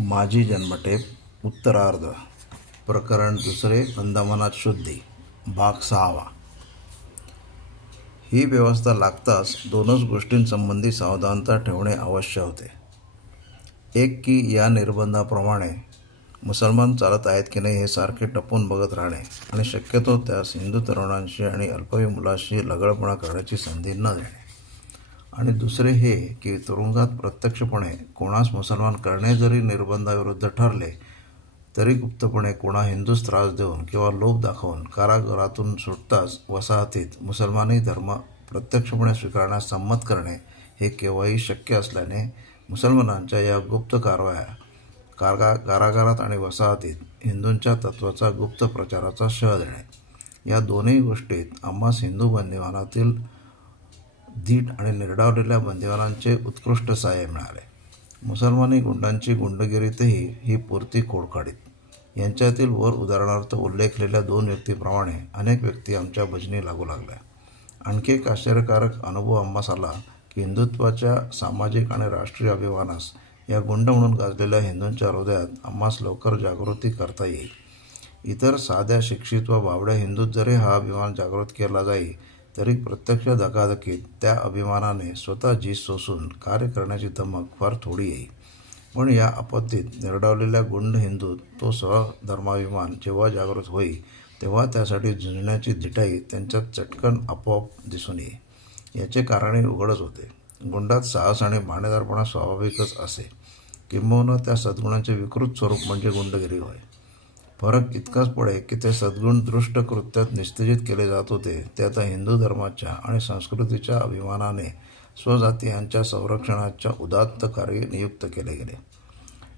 माझी जन्मटेप उत्तरार्ध प्रकरण दुसरे अंदमानात शुद्धी भाग 6. ही व्यवस्था लागताच दोनच गोष्टींसंबंधी सावधानता ठेवणे आवश्यक होते. एक की या निर्बंधाप्रमाणे मुसलमान चालत आहेत की नाही हे सारखे टपून बघत राहणे आणि शक्यतो त्यास हिंदू तरुणांशी आणि अल्पवयी मुलाशी लगडपणा करण्याची संधी न देणे. आणि दुसरे हे की तुरुंगात प्रत्यक्षपणे कोणास मुसलमान करणे जरी निर्बंधाविरुद्ध ठरले तरी गुप्तपणे कोणा हिंदूस त्रास देऊन किंवा लोभ दाखवून कारागृहातून सुटताच वसाहतीत मुसलमानी धर्म प्रत्यक्षपणे स्वीकारण्यास संमत करणे हे केव्हाही शक्य असल्याने मुसलमानांच्या या गुप्त कारवाया कारागारात आणि वसाहतीत हिंदूंच्या तत्त्वाचा गुप्त प्रचाराचा शह देणे या दोन्ही गोष्टीत आम्हास हिंदू बंदिवानातील धीट आणि निर्डावलेल्या बंदिवानांचे उत्कृष्ट सहाय्य मिळाले. मुसलमानी गुंडांची गुंडगिरीतही ही पूर्ती खोडकाडीत. यांच्यातील वर उदाहरणार्थ उल्लेखलेल्या 2 व्यक्तीप्रमाणे अनेक व्यक्ती आमच्या भजनी लागू लागल्या. आणखी एक आश्चर्यकारक अनुभव आम्हास आला की हिंदुत्वाच्या सामाजिक आणि राष्ट्रीय अभिमानास या गुंड म्हणून गाजलेल्या हिंदूंच्या हृदयात आम्हास लवकर जागृती करता येईल. इतर साध्या शिक्षित व बावड्या हिंदूत जरी हा अभिमान जागृत केला जाई तरी प्रत्यक्ष धकाधकीत त्या अभिमानाने स्वतः झीज सोसून कार्य करण्याची धमक फार थोडी येईल. पण या आपत्तीत निर्डावलेल्या गुंड हिंदूत तो स्वधर्माभिमान जेव्हा जागृत होई तेव्हा त्यासाठी झुंजण्याची धिटाई त्यांच्यात चटकन आपोआप दिसून येई. याचे कारणही उघडच होते. गुंडात साहस आणि भाणेदारपणा स्वाभाविकच असे. किंबहुना त्या सद्गुणांचे विकृत स्वरूप म्हणजे गुंडगिरी होय. फरक इतकाच पडे की ते सद्गुण दृष्ट कृत्यात निस्तेजित केले जात होते ते आता हिंदू धर्माच्या आणि संस्कृतीच्या अभिमानाने स्वजातीयांच्या संरक्षणाच्या उदात्त कार्य नियुक्त केले गेले.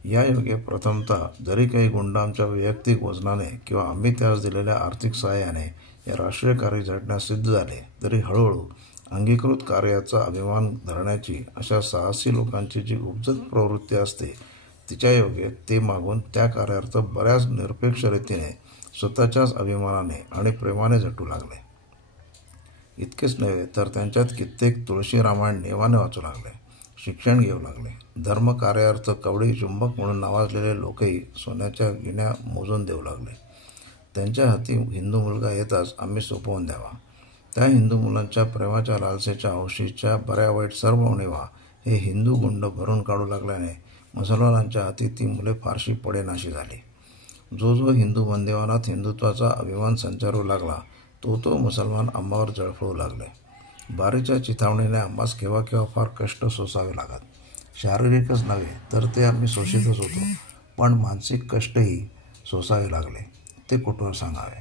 या योगे प्रथमतः जरी काही गुंड आमच्या वैयक्तिक वजनाने किंवा आम्ही त्यास दिलेल्या आर्थिक सहाय्याने या राष्ट्रीय कार्य झटण्यास सिद्ध झाले तरी हळूहळू अंगीकृत कार्याचा अभिमान धरण्याची अशा साहसी लोकांची जी उपजत प्रवृत्ती असते तिच्या योगे ते मागून त्या कार्यार्थ बऱ्याच निरपेक्ष रीतीने स्वतःच्याच अभिमानाने आणि प्रेमाने झटू लागले. इतकेच नव्हे तर त्यांच्यात कित्येक तुळशी रामायण नेवाने वाचू लागले, शिक्षण घेऊ लागले. धर्म कार्यार्थ कवडी चुंबक म्हणून नावाजलेले लोकही सोन्याच्या गिण्या मोजून देऊ लागले. त्यांच्या हाती हिंदू मुलगा येताच आम्ही सोपवून द्यावा. त्या हिंदू मुलांच्या प्रेमाच्या लालसेच्या हौशीच्या बऱ्या वाईट सर्व उणीवा हे हिंदू गुंड भरून काढू लागल्याने मुसलमानांच्या हाती ती मुले फारशी पडेनाशी झाली. जो जो हिंदू बंदिवानात हिंदुत्वाचा अभिमान संचारू लागला तो मुसलमान आम्हावर जळफळू लागले. बारीच्या चिथावणीने आम्हास केव्हा केव्हा फार कष्ट सोसावे लागत. शारीरिकच नव्हे तर ते आम्ही सोशीतच होतो, पण मानसिक कष्टही सोसावे लागले. ते कुठवर सांगावे.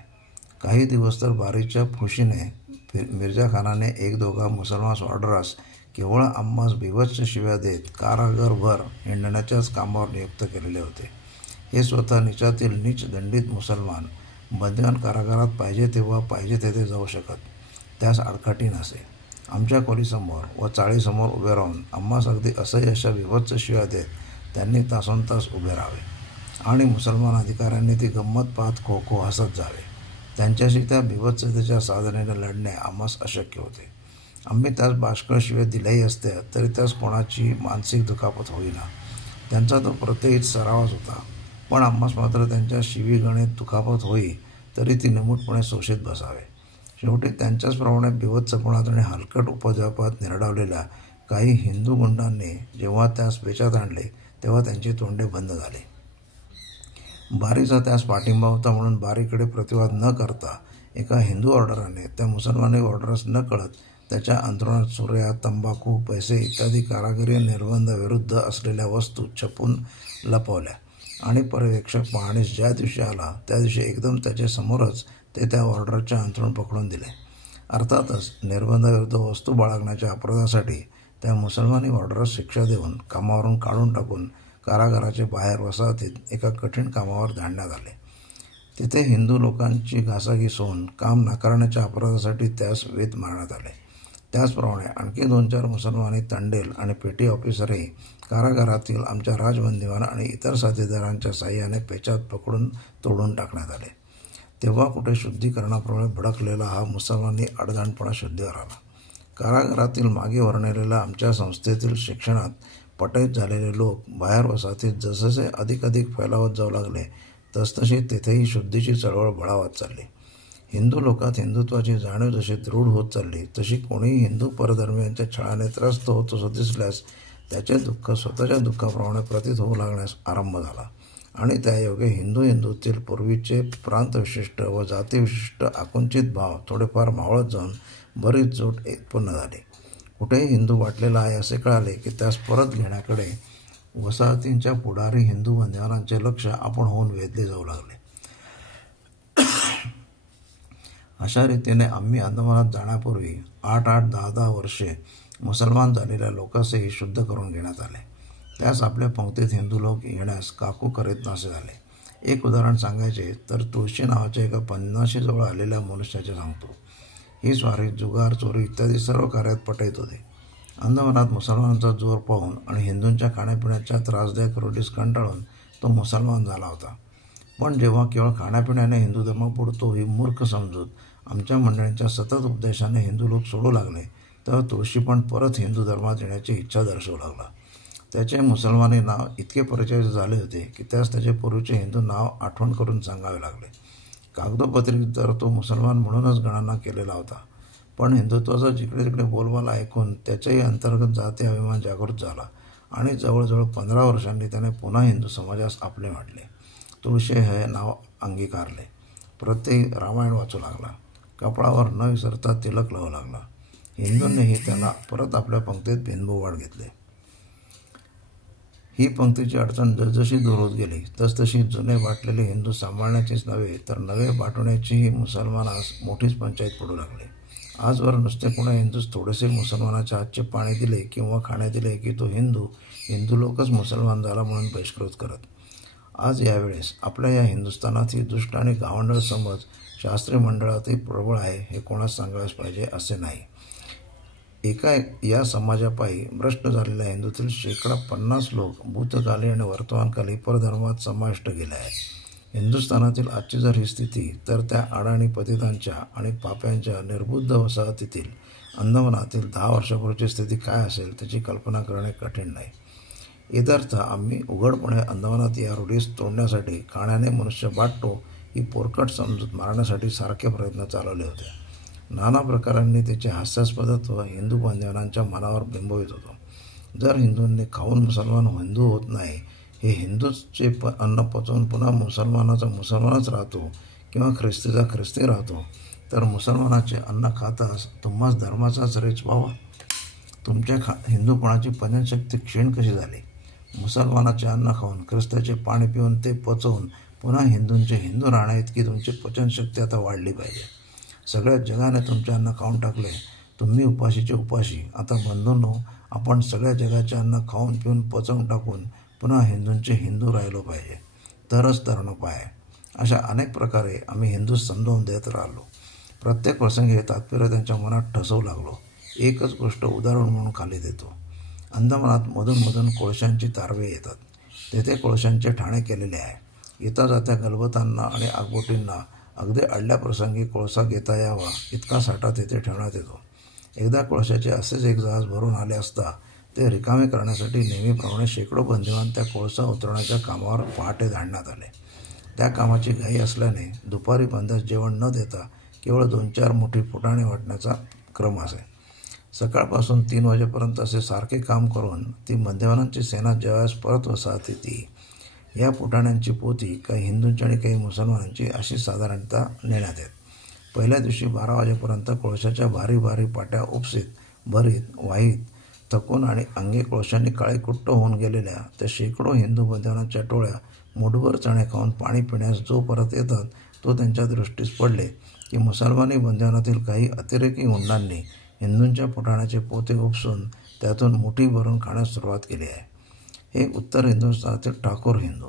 काही दिवस तर बारीच्या फुशीने मिर्झाखानाने 1-2 मुसलमान सॉर्डरास केवळ आम्हास बिभत्स शिव्या देत कारागरभर हिंडण्याच्याच कामावर नियुक्त केलेले होते. हे स्वतः नीचातील नीच दंडित मुसलमान बंदिवान कारागारात पाहिजे तेव्हा पाहिजे तेथे जाऊ शकत. त्यास आडकाठी नसे. आमच्या खोलीसमोर व चाळीसमोर उभे राहून आम्हास अगदी असह्य अशा बिभत्स शिव्या देत त्यांनी तासोनतास उभे राहावे आणि मुसलमान अधिकाऱ्यांनी ती गंमत पाहत खो खो हसत जावे. त्यांच्याशी त्या बिभत्सतेच्या साधनेने लढणे आम्हास अशक्य होते. आम्ही त्यास बाष्कळ शिव्या दिल्याही असत्या तरी त्यास कोणाची मानसिक दुखापत होईना. त्यांचा तो प्रत्ययीत सरावच होता. पण आम्हास मात्र त्यांच्या शिवीगणित दुखापत होई तरी ती निमूटपणे सोशीत बसावे. शेवटी त्यांच्याचप्रमाणे बिभत्सपणात आणि हलकट उपद्व्यापात निरडावलेल्या काही हिंदू गुंडांनी जेव्हा त्यास पेचात आणले तेव्हा त्यांची तोंडे बंद झाली. बारीचा त्यास पाठिंबा होता म्हणून बारीकडे प्रतिवाद न करता एका हिंदू ऑर्डराने त्या मुसलमानी ऑर्डरस न कळत त्याच्या अंतरुणात सूर्या, तंबाखू, पैसे इत्यादी कारागिरी निर्बंधाविरुद्ध असलेल्या वस्तू छपून लपवल्या आणि पर्यवेक्षक पाहणीस ज्या दिवशी आला त्या दिवशी एकदम त्याच्या समोरच ते त्या ऑर्डरच्या अंतरुण पकडून दिले. अर्थातच निर्बंधाविरुद्ध वस्तू बाळगण्याच्या अपराधासाठी त्या मुसलमानी ऑर्डरस शिक्षा देऊन कामावरून काढून टाकून कारागाराचे बाहेर वसाहतीत एका कठीण कामावर धाडण्यात आले. तिथे हिंदू लोकांची घासाघीस होऊन काम नाकारण्याच्या अपराधासाठी त्यास वेध मारण्यात आले. त्याचप्रमाणे आणखी 2-4 मुसलमानी तंडेल आणि पेटी ऑफिसरही कारागारातील आमच्या राजबंदिवान आणि इतर साथीदारांच्या साह्याने पेचात पकडून तोडून टाकण्यात आले. तेव्हा कुठे शुद्धीकरणाप्रमाणे भडकलेला हा मुसलमानी आडदांडपणा शुद्धीवर आला. कारागारातील मागे वर्णिलेल्या आमच्या संस्थेतील शिक्षणात पटाईत झालेले लोक बाहेर वसाहतीत जसजसे अधिकाधिक फैलावत जाऊ लागले तसतशी तेथेही शुद्धीची चळवळ बळावत चालली. हिंदू लोकात हिंदुत्वाची जाणीव जशी दृढ होत चालली तशी कोणीही हिंदू परधर्मीयांच्या छळाने त्रस्त होत असं दिसल्यास त्याचे दुःख स्वतःच्या दुःखाप्रमाणे प्रतीत होऊ लागण्यास आरंभ झाला आणि त्यायोगे हिंदूतील पूर्वीचे प्रांतविशिष्ट व जातीविशिष्ट आकुंचित भाव थोडेफार मावळत जाऊन बरीच जोट उत्पन्न झाली. कुठेही हिंदू वाटलेला आहे असे कळाले की त्यास परत घेण्याकडे वसाहतींच्या पुढारी हिंदू बांधवांचे लक्ष आपण होऊन वेधले जाऊ लागले. अशा रीतीने आम्ही अंदमानात जाण्यापूर्वी 8-10 वर्षे मुसलमान झालेल्या लोकांसही शुद्ध करून घेण्यात आले. त्यास आपल्या पंक्तीत हिंदू लोक येण्यास काकू करीत नसे झाले. एक उदाहरण सांगायचे तर तुळशी नावाच्या एका 50 जवळ आलेल्या मनुष्याचे सांगतो. ही स्वारी जुगार चोरी इत्यादी सर्व कार्यात पटत होते. अंदमानात मुसलमानांचा जोर पाहून आणि हिंदूंच्या खाण्यापिण्याच्या त्रासदायक रूढीस कंटाळून तो मुसलमान झाला होता. पण जेव्हा केवळ खाण्यापिण्याने हिंदू धर्म बुडतो ही मूर्ख समजूत आमच्या मंडळींच्या सतत उपदेशाने हिंदू लोक सोडू लागले तेव्हा तुळशी पण परत हिंदू धर्मात येण्याची इच्छा दर्शवू लागला. त्याचे मुसलमानी नाव इतके परिचय झाले होते की त्यास त्याचे पूर्वीचे हिंदू नाव आठवण करून सांगावे लागले. कागदोपत्री तर तो मुसलमान म्हणूनच गणना केलेला होता, पण हिंदुत्वाचा जिकडे तिकडे बोलबाला ऐकून त्याच्याही अंतर्गत जाती अभिमान जागृत झाला आणि जवळजवळ 15 वर्षांनी त्याने पुन्हा हिंदू समाजास आपले म्हटले. तुळशी हे नाव अंगीकारले. प्रत्येक रामायण वाचू लागला. कपाळावर न विसरता तिलक लावू लागला. हिंदूंनीही त्याला परत आपल्या पंक्तीत बिनबुवाड घेतले. ही पंक्तीची अडचण जसजशी दूर होत गेली तसतशी जुने वाटलेले हिंदू सांभाळण्याचीच नव्हे तर नवे पाठवण्याचीही मुसलमानास मोठीच पंचायत पडू लागली. आजवर नुसते कोणा हिंदूस थोडेसे मुसलमानाच्या हातचे पाणी दिले किंवा खाणे दिले की तो हिंदू लोकच मुसलमान झाला म्हणून बहिष्कृत करत. आज यावेळेस आपल्या या हिंदुस्थानात ही दुष्ट आणि गावंढळ समज शास्त्री मंडळातही प्रबळ आहे हे कोणास सांगायलाच पाहिजे असे नाही. एका या समाजापायी भ्रष्ट झालेल्या हिंदूतील शेकडा 50 लोक भूतकाली आणि वर्तमानकाली परधर्मात समाविष्ट गेले आहेत. हिंदुस्थानातील आजची जर ही स्थिती तर त्या अडाणी पतितांच्या आणि पाप्यांच्या निर्बुद्ध वसाहतीतील अंदमानातील 10 वर्षापूर्वीची स्थिती काय असेल त्याची कल्पना करणे कठीण नाही. यथार्थ आम्ही उघडपणे अंदमानात या रूढीस तोडण्यासाठी खाण्याने मनुष्य बाटतो ही पोरकट समजूत मारण्यासाठी सारखे प्रयत्न चालवले होते. नाना प्रकारांनी त्याचे हास्यास्पदत्व हिंदू बांधवांच्या मनावर बिंबवित होतो. जर हिंदूंनी खाऊन मुसलमान हिंदू होत नाही हे हिंदूचे अन्न पचवून पुन्हा मुसलमानाचा मुसलमानच राहतो किंवा ख्रिस्तीचा ख्रिस्ती राहतो तर मुसलमानाचे अन्न खातास तुम्हास धर्माचाच रेच व्हावा. तुमच्या हिंदूपणाची पचनशक्ती क्षीण कशी झाली. मुसलमानाचे अन्न खाऊन ख्रिस्ताचे पाणी पिऊन ते पचवून पुन्हा हिंदूंचे हिंदू राहण्या इतकी तुमची पचनशक्ती आता वाढली पाहिजे. सगळ्या जगाने तुमचे अन्न खाऊन टाकले. तुम्ही उपाशीचे उपाशी. आता बंधूंनो आपण सगळ्या जगाचे अन्न खाऊन पिऊन पचवून टाकून पुन्हा हिंदूंचे हिंदू राहिलो पाहिजे तरच तरणोपाय आहे. अशा अनेक प्रकारे आम्ही हिंदू समजावून देत राहिलो. प्रत्येक प्रसंगी हे तात्पर्य त्यांच्या मनात ठसवू लागलो. एकच गोष्ट उदाहरण म्हणून खाली देतो. अंदमानात मधून कोळशांची तारवे येतात. तेथे कोळशांचे ठाणे केलेले आहे. येता जात्या गलबतांना आणि आगबोटींना अगदी अडल्या प्रसंगी कोळसा घेता यावा इतका साठा तेथे ठेवण्यात येतो. एकदा कोळशाचे असेच एक जहाज भरून आले असता ते रिकामे करण्यासाठी नेहमीप्रमाणे शेकडो बंदिवान त्या कोळसा उतरवण्याच्या कामावर पहाटे धाडण्यात आले. त्या कामाची घाई असल्याने दुपारी बंदास जेवण न देता केवळ 2-4 मुठी फुटाणे वाटण्याचा क्रम असे. सकाळपासून 3 वाजेपर्यंत असे सारखे काम करून ती बंदिवानांची सेना जेव्हास परत वसाहतीत येई. या फुटाण्यांची पोती काही हिंदूंची आणि काही मुसलमानांची अशी साधारणतः नेण्यात येत. पहिल्या दिवशी 12 वाजेपर्यंत कोळशाच्या भारी पाट्या उपसीत भरीत वाहीत थकून आणि अंगी कोळशांनी काळीकुट्ट होऊन गेलेल्या त्या शेकडो हिंदू बंदिवानांच्या टोळ्या मुठभर चणे खाऊन पाणी पिण्यास जो परत येतात तो त्यांच्या दृष्टीस पडले की मुसलमानी बंदिवानातील काही अतिरेकी हुंडांनी हिंदूंच्या फुटाण्याचे पोते उपसून त्यातून मुठी भरून खाण्यास सुरुवात केली आहे. हे उत्तर हिंदुस्थानातील ठाकूर हिंदू.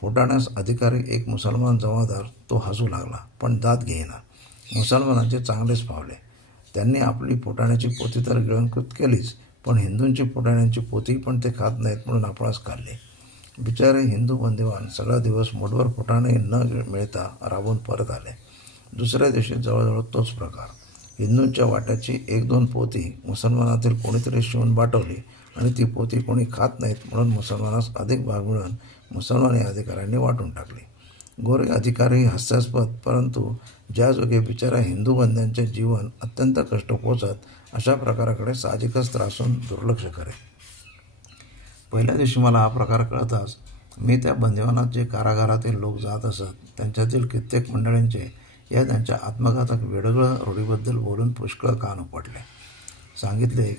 फुटाण्यास अधिकारी एक मुसलमान जमादार तो हसू लागला पण दात घेईना. मुसलमानांचे चांगलेच पावले. त्यांनी आपली फुटाण्याची पोती तर गिळंकृत केलीच पण हिंदूंची फुटाण्यांची पोती पण ते खात नाहीत म्हणून आपणास खाल्ले. बिचारे हिंदू बंदिवान सगळा दिवस मुठभर फुटाणे न मिळता राबून परत आले. दुसऱ्या दिवशी जवळजवळ तोच प्रकार. हिंदूंच्या वाट्याची 1-2 पोती मुसलमानातील कोणीतरी शिवून बाटवली आणि ती पोती कोणी खात नाहीत म्हणून मुसलमानास अधिक भाग मिळून मुसलमान या अधिकाऱ्यांनी वाटून टाकली. गोरे अधिकारी हास्यास्पद, परंतु ज्या जोगे बिचारा हिंदू बंध्यांचे जीवन अत्यंत कष्ट पोचत अशा प्रकाराकडे साहजिकच त्रासून दुर्लक्ष करे. पहिल्या दिवशी मला हा प्रकार कळताच मी त्या बंदिवानात जे कारागारातील लोक जात असत त्यांच्यातील कित्येक मंडळींचे या त्यांच्या आत्मघातक वेडगळ रूढीबद्दल बोलून पुष्कळ कान उपटले. सांगितले,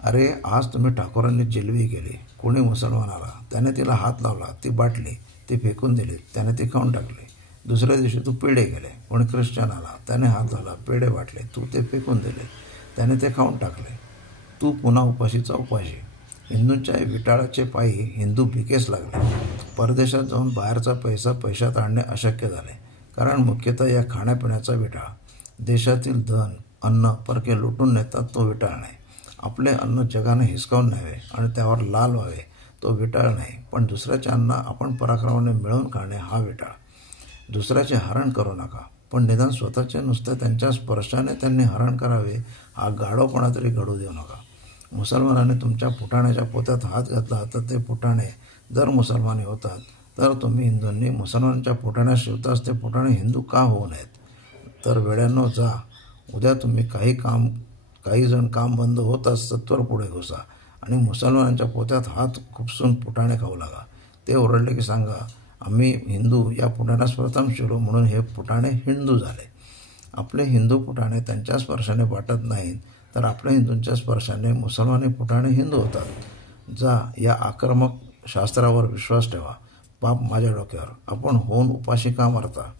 अरे आज तुम्ही ठाकूरांनी जिलबी केली, कोणी मुसलमान आला, त्याने तिला हात लावला, ती बाटली, ती फेकून दिली, त्याने ती खाऊन टाकली. दुसऱ्या दिवशी तू पेढे केले, कोणी ख्रिश्चन आला, त्याने हात लावला, पेढे वाटले, तू ते फेकून दिले, त्याने ते खाऊन टाकले. तू पुन्हा उपाशीचा उपाशी. हिंदूंच्या विटाळाचे पायी हिंदू भिकेस लागले. परदेशात जाऊन बाहेरचा पैसा पैशात आणणे अशक्य झाले, कारण मुख्यतः या खाण्यापिण्याचा विटाळ. देशातील धन अन्न परके लुटून नेतात, तो विटाळ नाही. आपले अन्न जगाने हिसकावून न्यावे आणि त्यावर लाल व्हावे, तो विटाळ नाही. पण दुसऱ्याचे अन्न आपण पराक्रमाने मिळवून खाणे हा विटाळ. दुसऱ्याचे हरण करू नका, पण निदान स्वतःचे नुसते त्यांच्या स्पर्शाने त्यांनी हरण करावे हा गाढवपणा तरी घडू देऊ नका. मुसलमानाने तुमच्या फुटाण्याच्या पोत्यात हात घातला तर ते फुटाणे जर मुसलमानी होतात तर तुम्ही हिंदूंनी मुसलमानांच्या फुटाण्यात शिवताच ते फुटाणे हिंदू का होऊ नयेत? तर वेड्यांनो जा, उद्या तुम्ही काही जण काम बंद होताच सत्वर पुढे घुसा आणि मुसलमानांच्या पोत्यात हात खुपसून फुटाणे खाऊ लागा. ते ओरडले की सांगा, आम्ही हिंदू या फुटाण्यास प्रथम शिवलो म्हणून हे फुटाणे हिंदू झाले. आपले हिंदू फुटाणे त्यांच्या स्पर्शाने वाटत नाहीत, तर आपल्या हिंदूंच्या स्पर्शाने मुसलमानी फुटाणे हिंदू होतात. जा, या आक्रमक शास्त्रावर विश्वास ठेवा. पाप माझ्या डोक्यावर, आपण होऊन उपाशी का मरता?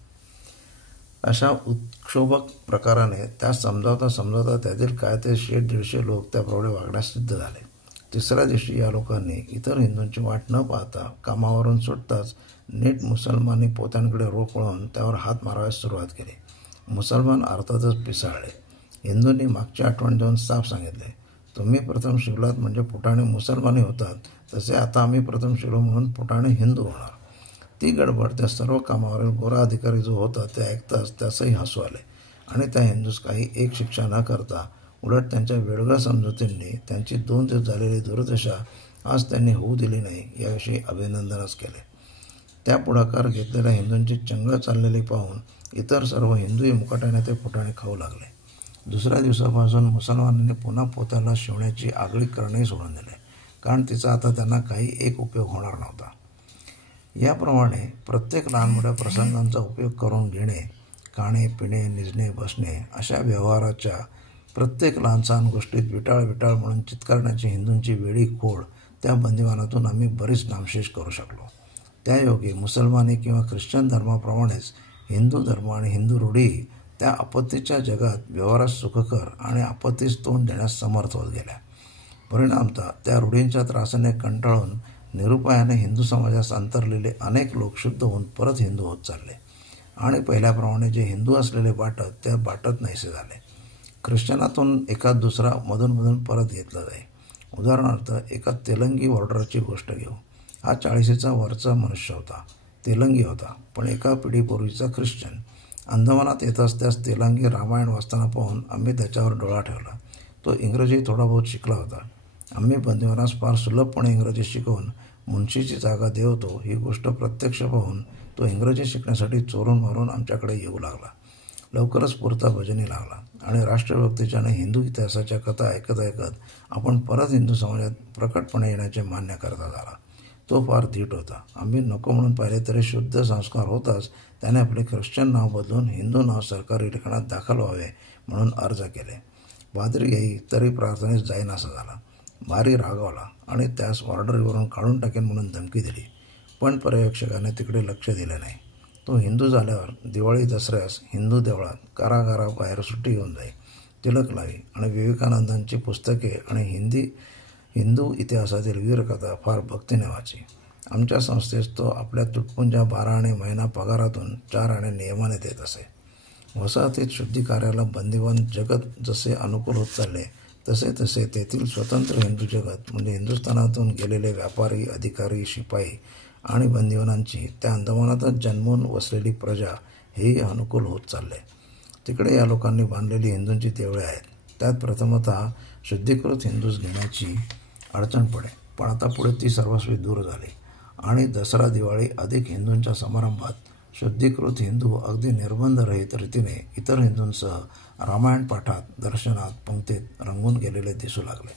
अशा उत्क्षोभक प्रकाराने त्या समजावता त्यातील काय ते 100-150 लोक त्याप्रमाणे वागण्यास सिद्ध झाले. तिसऱ्या दिवशी या लोकांनी इतर हिंदूंची वाट न पाहता कामावरून सुटताच नीट मुसलमानी पोत्यांकडे रोख वळून त्यावर हात मारायला सुरुवात केली. मुसलमान अर्थातच पिसाळले. हिंदूंनी मागची आठवण देऊन साफ सांगितले, तुम्ही प्रथम शिवलात म्हणजे फुटाणे मुसलमानी होतात, तसे आता आम्ही प्रथम शिवलो म्हणून फुटाणे हिंदू होणार. ती गडबड त्या सर्व कामावरील गोरा अधिकारी जो होता ते ऐकताच त्यासही हसू आले आणि त्या हिंदूस काही एक शिक्षा न करता उलट त्यांच्या वेगळ्या समजुतींनी त्यांची 2 दिवस झालेली दुर्दशा आज त्यांनी होऊ दिली नाही याविषयी अभिनंदनच केले. त्या पुढाकार घेतलेल्या हिंदूंची चंगळ चाललेली पाहून इतर सर्व हिंदूही मुकाट्याने ते फुटाणे खाऊ लागले. दुसऱ्या दिवसापासून मुसलमानांनी पुन्हा पोत्याला शिवण्याची आगळीक करणेही सोडून दिले, कारण तिचा आता त्यांना काही एक उपयोग होणार नव्हता. याप्रमाणे प्रत्येक लहान मोठ्या प्रसंगांचा उपयोग करून घेणे, खाणे पिणे निजणे बसणे अशा व्यवहाराच्या प्रत्येक लहानसहान गोष्टीत विटाळ म्हणून चित्कारण्याची हिंदूंची वेळी खोड त्या बंदिवानातून आम्ही बरीच नामशेष करू शकलो. त्यायोगे मुसलमानी किंवा ख्रिश्चन धर्माप्रमाणेच हिंदू धर्म आणि हिंदू रूढी त्या आपत्तीच्या जगात व्यवहारात सुखकर आणि आपत्तीस तोंड देण्यास समर्थ होत गेल्या. परिणामतः त्या रूढींच्या त्रासाने कंटाळून निरुपायाने हिंदू समाजास अंतरलेले अनेक लोक शुद्ध होऊन परत हिंदू होत चालले आणि पहिल्याप्रमाणे जे हिंदू असलेले बाटत त्या बाटत नाहीसे झाले. ख्रिश्चनातून एखाद दुसरा मधून परत घेतला जाई. उदाहरणार्थ एका तेलंगी वॉर्डरची गोष्ट घेऊ. हा 40चा वरचा मनुष्य होता, तेलंगी होता, पण एका पिढीपूर्वीचा ख्रिश्चन. अंदमानात येताच त्यास तेलंगी रामायण वाचताना पाहून आम्ही त्याच्यावर डोळा ठेवला. तो इंग्रजी थोडा बहुत शिकला होता. आम्ही बंदिवानास फार सुलभपणे इंग्रजी शिकवून मुन्शीची जागा देवतो ही गोष्ट प्रत्यक्ष पाहून तो इंग्रजी शिकण्यासाठी चोरून मारून आमच्याकडे येऊ लागला. लवकरच पुरता भजनी लागला आणि राष्ट्रभक्तीच्या आणि हिंदू इतिहासाच्या कथा ऐकत आपण परत हिंदू समाजात प्रकटपणे येण्याचे मान्य करता झाला. तो फार धीट होता. आम्ही नको म्हणून पाहिले तरी शुद्ध संस्कार होताच त्याने आपले ख्रिश्चन नाव बदलून हिंदू नाव सरकारी लिखाणात दाखल व्हावे म्हणून अर्ज केले. पादरी येई तरी प्रार्थनेस जाईनासा झाला. भारी रागावला आणि त्यास ऑर्डरीवरून काढून टाकेन म्हणून धमकी दिली, पण पर्यवेक्षकाने तिकडे लक्ष दिले नाही. तो हिंदू झाल्यावर दिवाळी दसऱ्यास हिंदू देवळात कारागाराबाहेर सुट्टी घेऊन जाई, तिलक लावी आणि विवेकानंदांची पुस्तके आणि हिंदू इतिहासातील वीरकथा फार भक्तीने वाची. आमच्या संस्थेस तो आपल्या तुटपुंजा 12 आणे महिना पगारातून 4 आणे नियमाने देत असे. वसाहतीत शुद्धी कार्याला बंदिवान जगत जसे अनुकूल होत चालले तसे तेथील स्वतंत्र हिंदू जगत म्हणजे हिंदुस्थानातून गेलेले व्यापारी अधिकारी शिपाई आणि बंदिवानांची त्या अंदमानातच जन्मून वसलेली प्रजा हेही अनुकूल होत चालले. तिकडे या लोकांनी बांधलेली हिंदूंची देवळे आहेत. त्यात प्रथमतः शुद्धीकृत हिंदूस घेण्याची अडचण पडे. पण आता पुढे ती सर्वस्वी दूर झाली आणि दसरा दिवाळी अधिक हिंदूंच्या समारंभात शुद्धीकृत हिंदू अगदी निर्बंधरहित रीतीने इतर हिंदूंसह रामायण पाठात, दर्शनात, पंक्तीत रंगून गेलेले दिसू लागले.